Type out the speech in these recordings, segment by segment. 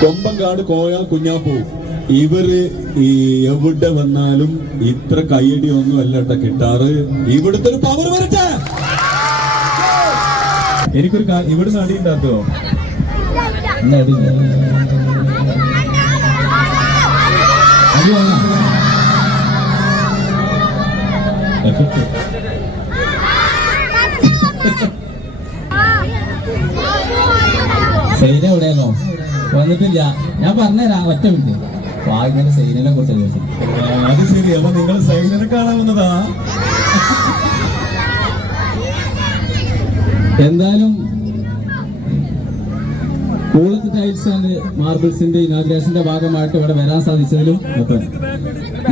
കൊമ്പങ്കാട് കോയ കുഞ്ഞാപ്പൂ. ഇവർ ഈ എവിടെ വന്നാലും ഇത്ര കയ്യടി ഒന്നും അല്ല കേട്ടോ കിട്ടാറ്. ഇവിടുത്തെ ഒരു പവർ വരട്ടെ. എനിക്കൊരു ഇവിടുന്ന് അടി ഉണ്ടാക്കോ സൈന എവിടെയാണോ? വന്നിട്ടില്ല. ഞാൻ പറഞ്ഞുതരാം ഒറ്റ മിനിറ്റ്. വാങ്ങിന്റെ സൈനിനെ കുറിച്ച് അത് ശരി അപ്പൊ നിങ്ങൾ സൈനിനെ കാണാവുന്നതാ എന്തായാലും കൂളത്ത് ടൈൽസ് ആൻഡ് മാർബിൾസിന്റെ ഇനാഗ്രേഷന്റെ ഭാഗമായിട്ട് ഇവിടെ വരാൻ സാധിച്ചതിലും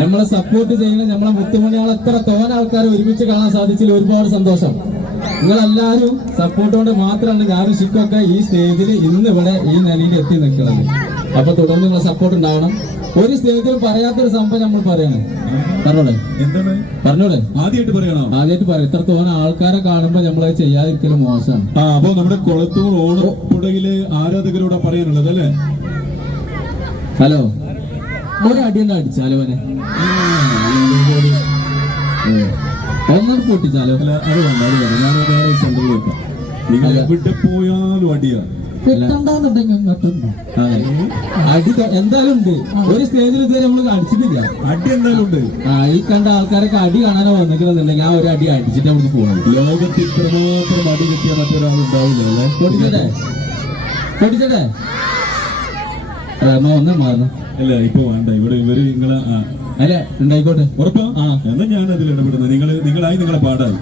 നമ്മളെ സപ്പോർട്ട് ചെയ്യുന്ന നമ്മളെ മുത്തുമണികൾ എത്ര തോന ആൾക്കാരെ ഒരുമിച്ച് കാണാൻ സാധിച്ചതിൽ ഒരുപാട് സന്തോഷം. നിങ്ങളെല്ലാവരും സപ്പോർട്ട് കൊണ്ട് മാത്രമാണ് ഞാനും ഷിക്കൊക്കെ ഈ സ്റ്റേജിൽ ഇന്ന് ഇവിടെ ഈ നിലയിൽ എത്തി നിൽക്കുന്നത്. അപ്പൊ തുടർന്ന് നിങ്ങളെ സപ്പോർട്ട് ഉണ്ടാവണം. ഒരു സ്റ്റേജിൽ പറയാത്തൊരു സംഭവം നമ്മൾ പറയണം. പറഞ്ഞോളെ. എന്താണ്? പറഞ്ഞോളെ. ആദ്യമായിട്ട് പറയണോ? ആദ്യമായിട്ട് പറയാം. ഇത്ര തോന്നുന്ന ആൾക്കാരെ കാണുമ്പോ നമ്മളത് ചെയ്യാതിരിക്കലും മോശമാണ്. ആ അപ്പൊ നമ്മുടെ കൊളത്തൂർ ഓണപ്പുടയിലെ ആരാധകരോട് പറയാനുള്ളത് അല്ലേ? ഹലോ. ഒരടി ഒന്ന് അടിച്ചാലോ അവനെ ഒന്നും പൊട്ടിച്ചാലോ? അത് വേണ്ട അത് വേണ്ട. ഞാൻ വേറെ സെന്ററിൽ വെക്കാം. നിങ്ങൾ എവിടെ പോയാലും അടിയാ. കിട്ടണ്ടെന്നുണ്ടെങ്കിൽ അതെ. അടി എന്തായാലും ഉണ്ട് ഒരു സ്റ്റേജിൽ ഇതുവരെ നമ്മൾ അടിച്ചിട്ടില്ല അടി എന്തായാലും ഉണ്ട് ആ ഈ കണ്ട ആൾക്കാരൊക്കെ അടി കാണാനോ വന്നിട്ടുണ്ടെന്നുണ്ടെങ്കിൽ ആ ഒരു അടി അടിച്ചിട്ട് നമുക്ക് പോകണം. ലോകത്തിൽ ഇത്രമാത്രം അടി കിട്ടിയ മറ്റൊരാൾ ഉണ്ടാവില്ല അല്ലേ? പൊട്ടിച്ചട്ടെ. പൊട്ടിച്ചട്ടെ. ഒന്ന് മാറണം അല്ല ഇപ്പൊ വേണ്ട. ഇവിടെ ഇവർ നിങ്ങളെ അല്ല ഉണ്ടായിക്കോട്ടെ. ഉറപ്പാ? എന്നാ ഞാൻ അതിൽ ഇടപെടുന്നത്? നിങ്ങൾ നിങ്ങളായി നിങ്ങളെ പാടായി.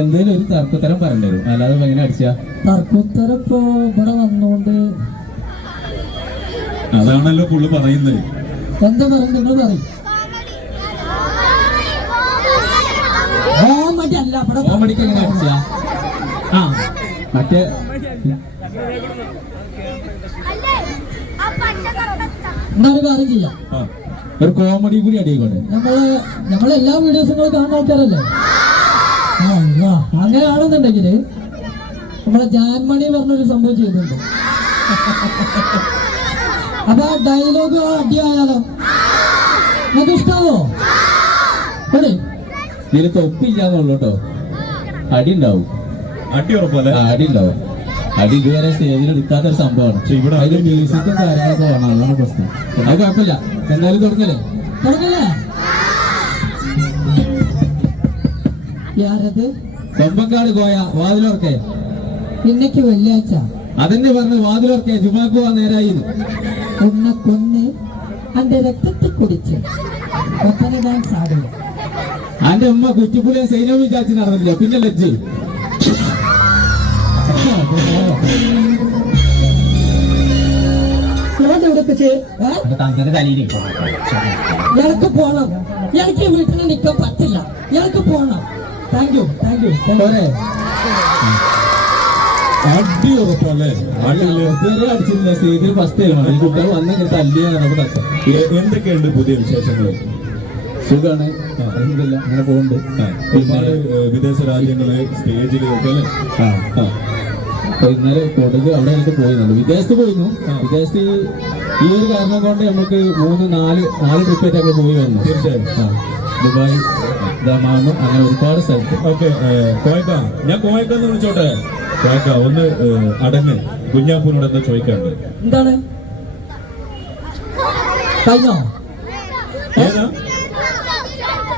എന്തേലും ഒരു തർക്കുത്തരം പറഞ്ഞു വരും. അല്ലാതെ എങ്ങനെ അടിച്ച? തർക്കുത്തരം ഇപ്പോ ഇവിടെ വന്നോണ്ട് അതാണല്ലോ പുള്ളി പറയുന്നത് എന്താ പറയുന്നത്? നിങ്ങൾ പറയും. കോമഡി അല്ല ഇവിടെ കോമഡിക്ക് എങ്ങനെ അടിച്ചാ? ആ മറ്റേ എന്നൊരു കാര്യം ചെയ്യാം. ഒരു കോമഡി കൂടി അടിയിക്കോട്ടെ നമ്മൾ നമ്മളെല്ലാ വീഡിയോസും കാണാൻ കാണുന്ന ആൾക്കാരല്ലേ? അങ്ങനെയാണെന്നുണ്ടെങ്കിൽ നമ്മളെ ജാൻമണി പറഞ്ഞൊരു സംഭവം ചെയ്തിട്ടുണ്ട്. അപ്പൊ ആ ഡയലോഗ് അടിയായാലോ നിങ്ങൾക്ക് ഇഷ്ടാവോ ഇതിൽ തൊപ്പില്ലാന്നുള്ളൂ കേട്ടോ. അടി ഉണ്ടാവും അടി ഉറപ്പല്ലേ? അടി ഉണ്ടാവും അടി ഇതുവരെ സ്റ്റേജിൽ എടുക്കാത്ത ഒരു സംഭവമാണ്. ഇവിടെ അതിൽ മ്യൂസിക്കും കാര്യങ്ങളൊക്കെ വേണം. അതാണ് പ്രശ്നം. അത് കുഴപ്പമില്ല. എന്തായാലും തുടങ്ങല്ലേ? തുടങ്ങല്ലേ? യാരത്? കൊമ്പങ്കാട് പോയ വാതിലോർക്കെ. ഇന്നക്ക് വെള്ളിയാഴ്ച. അതെന്നെ പറഞ്ഞ് വാതിലോർക്കെ ജുമാക്ക് പോവാൻ നേരായി എന്നെ കൊന്ന് അന്റെ രക്തത്തിൽ കുടിച്ച് ഡാൻസ് ആടില്ല അന്റെ ഉമ്മ കുറ്റിപ്പുലിയെ സൈനവും വിചാരിച്ച് നടന്നില്ല. പിന്നെ ലജ്ജി. ഇയാൾക്ക് പോണം. എനിക്ക് വീട്ടിൽ നിൽക്കാൻ പറ്റില്ല. എനിക്ക് പോണം. താങ്ക് യു താങ്ക് യു പോരെ. അടി ഉറപ്പല്ലേ അടിച്ചിരുന്ന സ്റ്റേജിൽ ഫസ്റ്റ് കുട്ടികൾ വന്നെങ്കിൽ എന്തൊക്കെയുണ്ട് പുതിയ വിശേഷങ്ങൾ? സുഖമാണ് അങ്ങനെ പോകുന്നുണ്ട്. ഒരുപാട് വിദേശ രാജ്യങ്ങൾ. അപ്പൊ ഇന്നലെ കൊടുക് അവിടെ എനിക്ക് പോയിരുന്നു വിദേശത്ത് പോയിരുന്നു. വിദേശത്ത് ഈ- ഒരു കാരണം കൊണ്ട് നമുക്ക് മൂന്ന് നാല് നാല് ട്രിപ്പായിട്ട് നമ്മൾ പോയി വന്നു. തീർച്ചയായും. ദുബായ് ദമാമ് അങ്ങനെ ഒരുപാട് സ്ഥലത്ത്. ഓക്കെ കോയക്ക. ഞാൻ കോയക്ക എന്ന് വിളിച്ചോട്ടെ? കോയക്ക ഒന്ന് അടങ്ങ്. കുഞ്ഞാപ്പൂനോട് എന്താ ചോദിക്കാണ്ട് എന്താണ്? കഴിഞ്ഞോ? ഏതാ?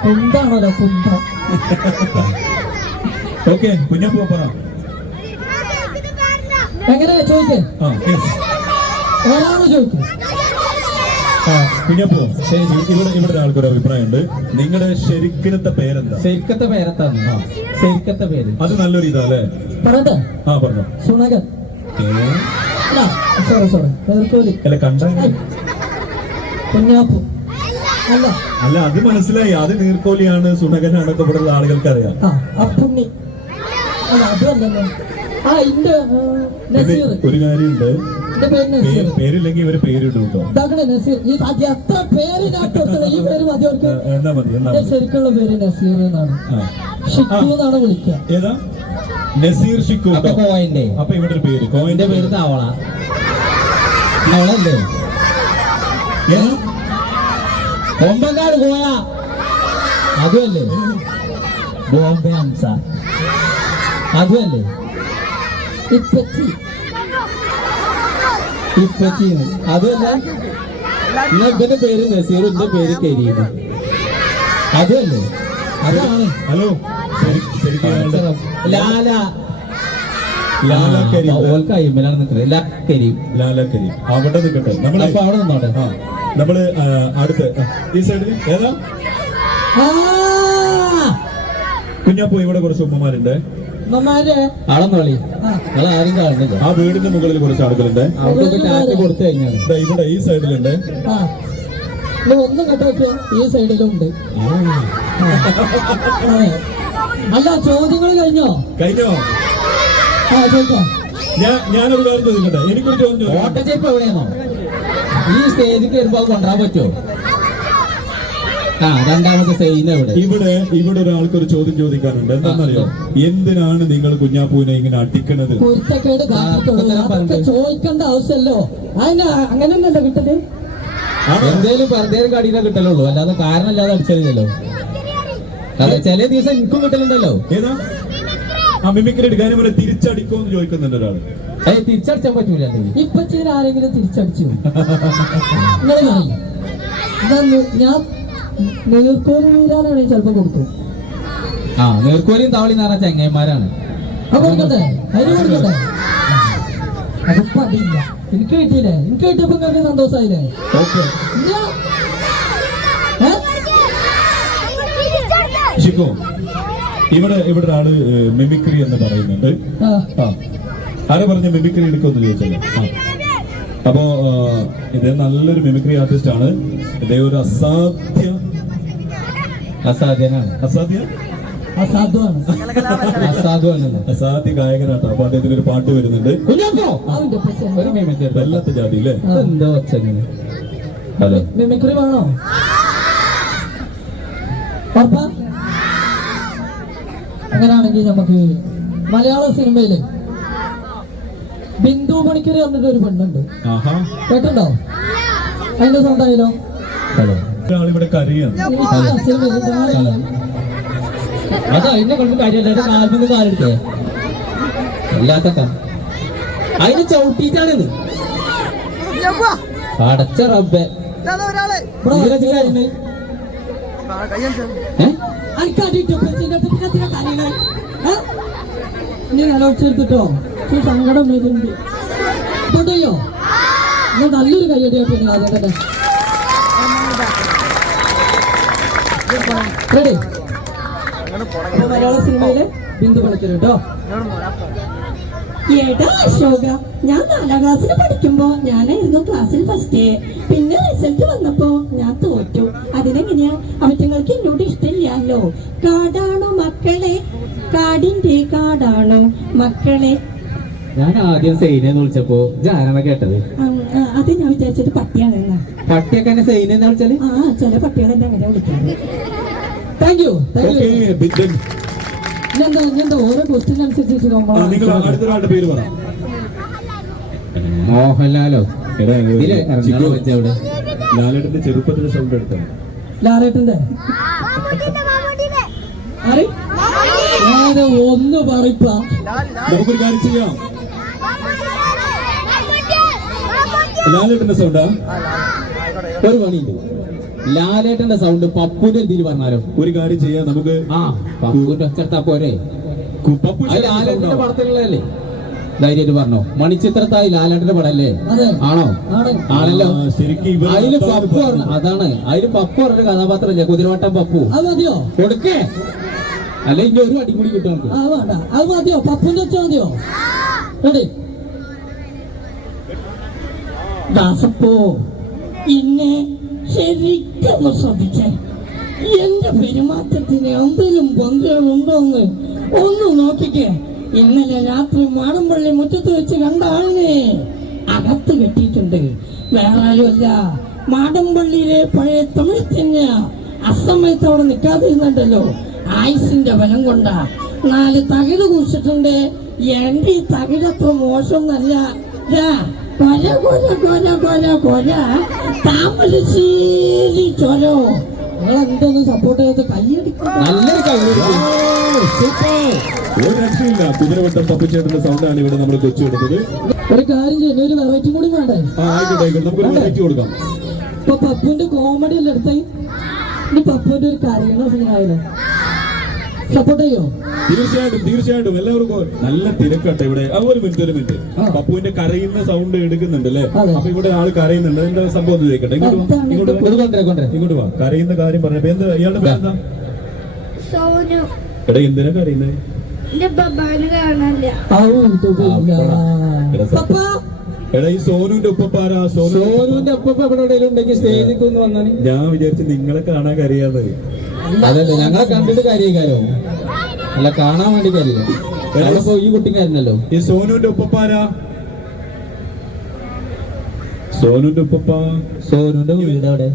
കുന്താണല്ലോ കുന്തം? ഓക്കെ കുഞ്ഞാപ്പൂ പറ. എങ്ങനെ ചോദിക്കേ. ഒരാൾ ചോദിക്കും? കുഞ്ഞാപ്പൂ ശരി ഇവിടെ ഇവിടെ ഒരാൾക്കൊരു അഭിപ്രായമുണ്ട്. നിങ്ങളുടെ ശരിക്കിനത്തെ പേരെന്താ? ശരിക്കത്തെ പേരെത്താണ് ശരിക്കത്തെ പേര്. അത് നല്ലൊരു ഇതാ അല്ലേ? പറഞ്ഞോ ആ പറഞ്ഞോ. സുനകൻ? സോറി സോറി അല്ല കണ്ട കുഞ്ഞാപ്പു. അല്ല. അല്ല അത് മനസ്സിലായി. അത് നീർക്കോലിയാണ് സുണകനാണൊക്കെ ഇവിടെയുള്ള ആളുകൾക്ക് അറിയാം അപ്പുണ്ണി അല്ല ആ ഇന്റെ ഒരു കാര്യമുണ്ട്. എന്റെ പേര് നസീർ പേര്- പേരില്ലെങ്കിൽ ഇവർ പേരിടും ഇതാക്കണേ നസീർ. ഈ അത് എത്ര പേര് ഞാൻ കൊടുത്തത് ഈ പേര് മതി അവർക്ക്. എന്നാ മതി എന്നാ എന്റെ മതി ശരിക്കുള്ള പേര് നസീർ എന്നാണ്. ഷിക്കു എന്നാണ് വിളിക്കുക. ഏതാ? നസീർ ഷിക്കു അപ്പൊ കേട്ടോ. കോയന്റെ അപ്പൊ ഇവിടെ ഒരു പേര് കോയിന്റെ എന്റെ പേര് തവള. തവളല്ലേ കൊമ്പങ്കാട് കോയ അതുമല്ലേ ബോംബെ ഹംസ. അതുമല്ലേ ഇപ്പച്ചി ഇപ്പച്ചീന്ന് അതല്ല എന്നാ ഇവന്റെ പേര് നസീർ എന്റെ പേര് കരീം അതല്ലേ? അതാണ്. ഹലോ. ലാല. ലാല കരീം. ഓൾക്ക് അയ്മലാണ് നിൽക്കുന്നത് ലാ കരീം. ലാല കരീം. അവിടെ നിൽക്കട്ടെ നമ്മൾ അപ്പൊ അവിടെ നിന്നോട്ടെ. നമ്മൾ അടുത്ത് ഈ സൈഡിൽ ഏതാ? കുഞ്ഞാപ്പൂ ഇവിടെ കുറച്ച് ഉമ്മമാരുണ്ട്. നോളി ആ. നിങ്ങൾ ആരും കാണുന്നില്ല ആ വീടിന്റെ മുകളിൽ കുറച്ച് ആളുകളുണ്ട് അവിടെ ടാറ്റ് കൊടുത്തു കഴിഞ്ഞാൽ ഇവിടെ ഈ സൈഡിലുണ്ട്. ഒന്നും കേട്ടോ ഈ സൈഡിലും ഉണ്ട്. അല്ല ചോദ്യങ്ങൾ കഴിഞ്ഞോ? കഴിഞ്ഞോ? ആ ചോദിക്കാം. ഞാൻ ഞാനൊരു കാര്യം ചോദിക്കട്ടെ? എനിക്കൊരു ചോദ്യം ഓട്ടച്ചേപ്പ് എവിടെയാണോ ഈ സ്റ്റേജിൽ കയറുമ്പോ അത് കൊണ്ടുവരാൻ പറ്റുമോ? രണ്ടാമത്തെ സൈൻ എവിടെ? ഇവിടെ ഇവിടെ ഒരാൾക്ക് ഒരു ചോദ്യം ചോദിക്കാനുണ്ട്. എന്താണെന്നറിയോ? എന്തിനാണ് നിങ്ങൾ കുഞ്ഞാപ്പൂവിനെ ഇങ്ങനെ അടിക്കണത്? കുരുത്തക്കേട്. ചോദിക്കേണ്ട ആവശ്യമല്ലോ അതിന് അങ്ങനെയൊന്നല്ല കിട്ടൽ? എന്തേലും വെറുതെ കടീനെ കിട്ടലുള്ളൂ. അല്ലാതെ കാരണമില്ലാതെ അടിച്ചല്ലോ അതെ ചില ദിവസം എനിക്കും കിട്ടലുണ്ടല്ലോ. ഏതാ? ആ മിമിക്രി എടുക്കാനും വരെ തിരിച്ചടിക്കോ എന്ന് ചോദിക്കുന്നുണ്ട് ഒരാൾ ഏയ് തിരിച്ചടിച്ചാൻ പറ്റൂല. ഇപ്പൊ ചെയ്ത് ആരെങ്കിലും തിരിച്ചടിച്ചു? ഞാൻ നീർക്കോലി വീരാനാണെങ്കിൽ ചിലപ്പോ കൊടുക്കും ആ നേർക്കോലിയും താവളി എന്ന് പറഞ്ഞ ചെങ്ങന്മാരാണ് അത് കൊടുക്കട്ടെ? അതിന് കൊടുക്കട്ടെ? അതിപ്പോ അതില്ല എനിക്ക് കിട്ടിയില്ലേ? എനിക്ക് കിട്ടിയപ്പോ നിങ്ങൾക്ക് സന്തോഷമായില്ലേ ഓക്കെ? ഇവിടെ ഇവിടെ ഒരാൾ മിമിക്രി എന്ന് പറയുന്നുണ്ട്. ആരെ പറഞ്ഞ മിമിക്രി എടുക്കുമെന്ന് ചോദിച്ചല്ലോ ആ. അപ്പോ ഇദ്ദേഹം നല്ലൊരു മിമിക്രി ആർട്ടിസ്റ്റ് ആണ്. ഇദ്ദേഹം ഒരു അസാധ്യ അസാധ്യനാണ്. അസാധ്യ? അസാധ്യ ഗായകനാട്ടോ. അപ്പൊ അദ്ദേഹത്തിന് ഒരു പാട്ട് വരുന്നുണ്ട്. കുഞ്ഞാപ്പോ അതിന്റെ പച്ച ഒരു മിമിക്രി വല്ലാത്ത ജാതി അല്ലേ? ഹലോ. മിമിക്രി വേണോ? അങ്ങനെയാണെങ്കിൽ നമുക്ക് മലയാള സിനിമയിൽ ബിന്ദു മണിക്കര് പറഞ്ഞിട്ട് ഒരു പെണ്ണുണ്ട്. ആഹാ. കേട്ടുണ്ടോ അതിന്റെ സ്വന്തമായാലോ അത് കൊണ്ട് കാൽമിന്ന് കാലെടുത്തേ. അല്ലാത്ത അതിന് അടച്ച റബ്ബെ. ഇതിനകത്ത് കാര്യങ്ങൾ ഏ? നീ ആലോചിച്ചെടുത്തിട്ടോ? ഈ സങ്കടം വരുന്നുണ്ട് കൊണ്ടയോ നിങ്ങൾ നല്ലൊരു കയ്യടിയായിട്ട് തന്നെ റെഡി മലയാള സിനിമയിലെ ബിന്ദു പണിക്കര് ഏട്ടാ അശോക ഞാൻ നാലാം ക്ലാസ്സിൽ പഠിക്കുമ്പോ ഞാനായിരുന്നു ക്ലാസ്സിൽ ഫസ്റ്റ് പിന്നെ റിസൾട്ട് വന്നപ്പോ ഞാൻ തോറ്റു. അതിനെങ്ങനെയാ? അവറ്റങ്ങൾക്ക് എന്നോട് ഇഷ്ടമില്ലല്ലോ. കാടാണോ മക്കളെ? കാടിന്റെ കാടാണോ മക്കളെ? ഞാൻ ആദ്യം സൈനെന്ന് വിളിച്ചപ്പോ ജാനാണ് കേട്ടത്. അത് ഞാൻ വിചാരിച്ചത് പട്ടിയാണെന്നാ. പട്ടിയൊക്കെ എന്നെ സൈനെന്ന് വിളിച്ചാൽ? ആ ചില പട്ടികളെ എന്നെ അങ്ങനെ വിളിക്കാറ്. Thank you thank okay you ബിന്ദൻ ഇന്നെന്താ ഇന്നെന്താ ഓരോ ക്വസ്റ്റ്യൻ അനുസരിച്ച് മോഹൻലാലോ? ലാലേട്ടന്റെ ചെറുപ്പത്തിന്റെ സൗണ്ട് എടുത്തോ? ലാലേട്ടന്റെ ആര്? ഞാൻ ഒന്ന് പറയിപ്പ. നമുക്കൊരു കാര്യം ചെയ്യാം. ലാലേട്ടന്റെ സൗണ്ടാ ഒരു പണിയുണ്ട് ലാലേട്ടന്റെ സൗണ്ട് പപ്പുവിന്റെ എന്തിന് പറഞ്ഞാലോ? ഒരു കാര്യം ചെയ്യാം നമുക്ക് ആ പപ്പുവിന്റെ ഒച്ചെടുത്താ പോരെ. ലാലേട്ടന്റെ. പടത്തിലുള്ളതല്ലേ? ധൈര്യമായിട്ട് പറഞ്ഞോ. മണിച്ചിത്രത്തായി ലാലേട്ടന്റെ പടല്ലേ ആണോ? ആണ്? ആണല്ലോ. അതിൽ അതാണ് പപ്പു പറഞ്ഞ അതാണ്. അതിൽ പപ്പു പറഞ്ഞ കഥാപാത്രല്ലേ കുതിരവട്ടം പപ്പു. കൊടുക്കേ. അല്ല ഇനി ഒരു അടി കൂടി കിട്ടും അത് വേണ്ട. അത് മതിയോ? പപ്പുന്റെ വെച്ച മതിയോ? റെഡി ദാസപ്പോ എന്നെ ശരിക്കും ശ്രദ്ധിച്ചേ. എന്റെ പെരുമാറ്റത്തിന് എന്തെങ്കിലും പങ്കുകളുണ്ടോന്ന് ഒന്ന് നോക്കിക്കേ. ഇന്നലെ രാത്രി മാടമ്പള്ളി മുറ്റത്ത് വെച്ച് കണ്ട ആളിനെ അകത്ത് കെട്ടിയിട്ടുണ്ട്. വേറെ ആരുമല്ല മാടമ്പള്ളിയിലെ പഴയ തമിഴത്തിഞ്ഞ അസമയത്ത് അവിടെ നിൽക്കാതിരുന്നുണ്ടല്ലോ ആയുസിന്റെ ബലം കൊണ്ടാ. നാല് തകിട് കുറിച്ചിട്ടുണ്ട് എന്റെ ഈ തകിടത്ര മോശമൊന്നല്ല. ദാ, കൊല കൊല കൊല കൊല കൊല. താമരശ്ശേരി ചൊരോ നിങ്ങളെന്തൊന്നും സപ്പോർട്ട് ചെയ്ത് ഒരു രക്ഷയില്ല. കുതിരവട്ടം സൗണ്ടാണ് ഇവിടെ നമ്മൾ കൊച്ചു എടുത്തത്. ഒരു കാര്യം ചെയ്യുന്ന ഒരു വെറൈറ്റി കൂടി വേണ്ടേ? ആ ആയിക്കോട്ടെ ആയിക്കോട്ടെ. നമുക്ക് വെറൈറ്റി കൊടുക്കാം. ഇപ്പൊ പപ്പുവിന്റെ കോമഡി എല്ലാം എടുത്തേ? ഇനി പപ്പുവിന്റെ ഒരു കരയണ സീനായാലോ സപ്പോർട്ട് ചെയ്യോ തീർച്ചയായിട്ടും തീർച്ചയായിട്ടും. എല്ലാവർക്കും നല്ല തിരക്കട്ടെ ഇവിടെ. ഒരു മിനിറ്റ് ഒരു മിനിറ്റ്. പപ്പുവിന്റെ കരയുന്ന സൗണ്ട് എടുക്കുന്നുണ്ട് അല്ലേ? അപ്പൊ ഇവിടെ ആൾ കരയുന്നുണ്ട്. എന്താ സംഭവം എന്ന് ചോദിക്കട്ടെ. ഇങ്ങോട്ട് വാ, ഇങ്ങോട്ട് ഇങ്ങോട്ട് വാ. കരയുന്ന കാര്യം പറഞ്ഞപ്പോ എന്താ ഇയാളുടെ പേരെന്താ? സോനു. എടാ എന്തിനാ കരയുന്നത്. എടാ, സ- പപ്പ. എടാ ഈ സോനുവിന്റെ ഉപ്പാരാ സോനു സോനുവിന്റെ ഉപ്പ ഇവിടെ ഉണ്ടെങ്കിൽ സ്റ്റേജിൽ ഞാൻ വിചാരിച്ചു നിങ്ങളെ കാണാൻ കരയാന്ന് അതല്ലേ ഞങ്ങളെ കണ്ടിട്ട് കാര്യക്കാരോ അല്ല കാണാൻ വേണ്ടി കാര്യമില്ല ഞങ്ങളിപ്പോ ഈ കുട്ടിക്കാരനല്ലോ. ഈ സോനുവിന്റെ ഉപ്പാരാ സോനുവിന്റെ ഉപ്പ സോനുവിന്റെ വീട് അവിടെ.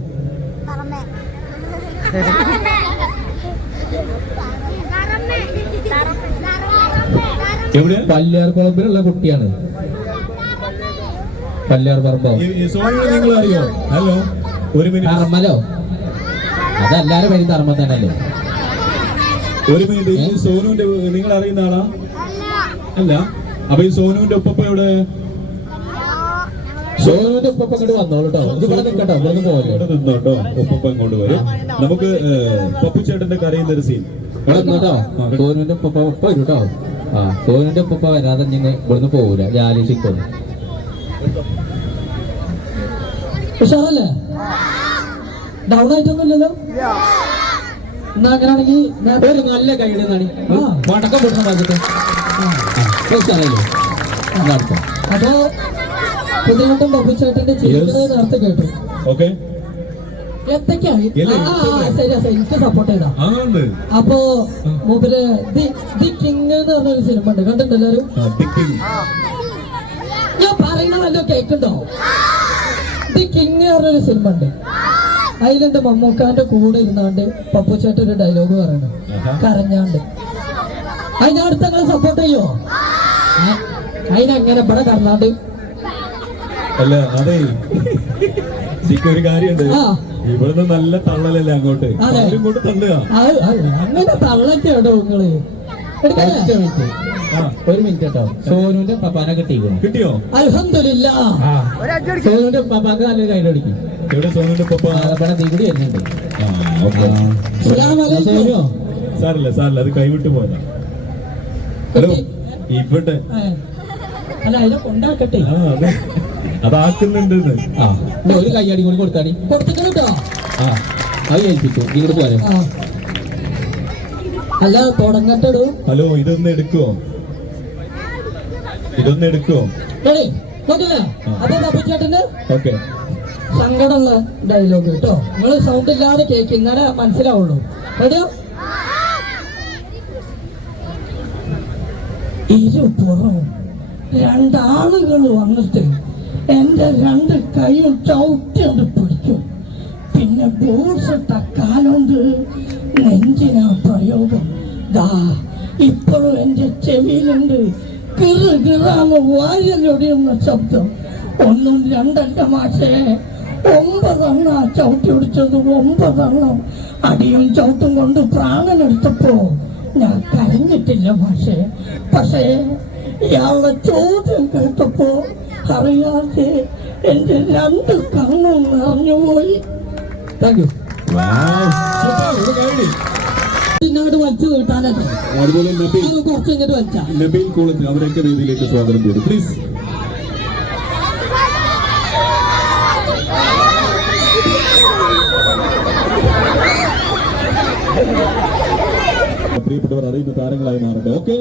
എവിടെ പല്ലിയാർ കുളമ്പിലുള്ള കുട്ടിയാണ്. പല്ലിയാർ പറമ്പോ. സോനുവിനെ നിങ്ങൾ അറിയോ ഹലോ ഒരു മിനിറ്റ്. അതെല്ലാരും പേരും ധർമ്മം തന്നെയല്ലേ? ഒരു മിനിറ്റ് ഈ സോനുവിന്റെ നിങ്ങൾ അറിയുന്ന ആളാ? അല്ല. അപ്പൊ ഈ സോനുവിന്റെ ഉപ്പപ്പ എവിടെ? സോനുവിന്റെ ഉപ്പ ഇങ്ങോട്ട് വന്നോളൂട്ടോ ഇവിടെ നിൽക്കട്ടോ ഇവിടെ ഇവിടെ നിന്നോട്ടോ ഉപ്പപ്പ ഇങ്ങോട്ട് വരും. നമുക്ക് പപ്പുച്ചേട്ടന്റെ കരയുന്ന ഒരു സീൻ ഇവിടെ നിന്നോട്ടോ സോനുവിന്റെ ഉപ്പ വരും കേട്ടോ ആ സോനുവിന്റെ ഉപ്പ വരാതെ നിങ്ങൾ ഇവിടുന്ന് പോകൂല ജാലിച്ചിക്കോ ഉഷാറല്ലേ? ഡൗൺ ആയിട്ടൊന്നുമില്ലല്ലോ? എന്നാ അങ്ങനെയാണെങ്കിൽ ഒരു നല്ല ഗൈഡ് എന്നാണ്. വടക്കം നടത്താം അപ്പോ പുതിയവട്ടം ബബുച്ചേട്ടന്റെ ചിരിക്കുന്നത് നേരത്തെ കേട്ടു. ഓക്കെ എന്തൊക്കെയായി ശരിയാ ശരി എനിക്ക് സപ്പോർട്ട് ചെയ്താ. അപ്പോ മൂപ്പര് ദി കിങ് എന്ന് പറഞ്ഞൊരു സിനിമ ഉണ്ട് കണ്ടിട്ടുണ്ടല്ലോ ഞാൻ ആ, വല്ലതും കേക്കുണ്ടോ? ദി കിങ് പറഞ്ഞൊരു സിനിമ ഉണ്ട് അതിലെന്റെ മമ്മൂക്കാന്റെ കൂടെ ഇരുന്നാണ്ട് പപ്പുച്ചേട്ടൻ ഒരു ഡയലോഗ് പറയണം കരഞ്ഞാണ്ട്. അതിനടുത്ത് നിങ്ങൾ സപ്പോർട്ട് ചെയ്യോ? അതിനങ്ങനെ ഇവിടെ കറന്നാണ്ട് അല്ല അതെ. ഒരു കാര്യമുണ്ട്. ഇവിടുന്ന് നല്ല തള്ളലല്ലേ അങ്ങോട്ട്? അങ്ങോട്ട് തള്ളുക. അങ്ങനെ തള്ളക്കേടോ നിങ്ങൾ? ഒരു മിനിറ്റ് കേട്ടോ. സോനുവിന്റെ പപ്പാനെ കിട്ടിയിരിക്കുന്നു കിട്ടിയോ? അൽഹംദുലില്ലാ. സോനുന്റെ പപ്പാക്ക് നല്ല കൈഡ് അടിക്കും എവിടെ സോനുവിന്റെ പപ്പ? ഇവിടെ തീ കൂടി വരുന്നുണ്ട്. സോനു സാറില്ല സാറില്ല അത് കൈവിട്ട് പോയതാ. ഹലോ ഇവിടെ. അല്ല അതിനെ കൊണ്ടാക്കട്ടെ. അതാക്കുന്നുണ്ട് ഒരു കൈയടി കൂടി കൊടുത്താടി. കൊടുത്തിട്ടോ ആ അത് ഏൽപ്പിച്ചു. ഇങ്ങോട്ട് പോരെ. അല്ല തുടങ്ങട്ടെടു. ഹലോ ഇതൊന്ന് എടുക്കുവോ? ഇതൊന്ന് ബബുച്ചേട്ടന് ഓക്കെ. സങ്കടമുള്ള ഡയലോഗ് കേട്ടോ. നിങ്ങൾ സൗണ്ട് ഇല്ലാതെ കേക്ക് ഇന്നലെ മനസ്സിലാവുള്ളൂ. റെഡിയോ? ഇരുപുറം രണ്ടാളുകൾ വന്നിട്ട് എന്റെ രണ്ട് കൈയും ചവിട്ടിണ്ട് പിടിക്കും. പിന്നെ ബൂസിട്ട കാലുണ്ട് നെഞ്ചിനാ പ്രയോഗം. ദാ ഇപ്പോഴും എന്റെ ചെവിയിലുണ്ട്. കിറു കിറാന്ന് വായലൊടിയുന്ന ശബ്ദം ഒന്നും രണ്ടല്ല മാഷേ ഒമ്പതെണ്ണ ചവിട്ടി ഒടിച്ചത് ഒമ്പതെണ്ണം അടിയും ചവിട്ടും കൊണ്ട് പ്രാണനെടുത്തപ്പോ ഞാൻ കരഞ്ഞിട്ടില്ല മാഷേ. പക്ഷേ ഇയാളുടെ ചോദ്യം കേട്ടപ്പോ അറിയാതെ എന്റെ രണ്ട് കണ്ണും നിറഞ്ഞുപോയി. താങ്ക് യു പിന്നോട് വലിച്ചു നീട്ടാനല്ലേ അതുപോലെ നബീൽ കുറച്ച് ഇങ്ങോട്ട് വലിച്ചാ. നബീൽ അവരൊക്കെ രീതിയിലേക്ക് സ്വാഗതം ചെയ്തു. പ്ലീസ് പ്രിയപ്പെട്ടവർ അറിയുന്ന താരങ്ങളായി മാറട്ടെ. ഓക്കെ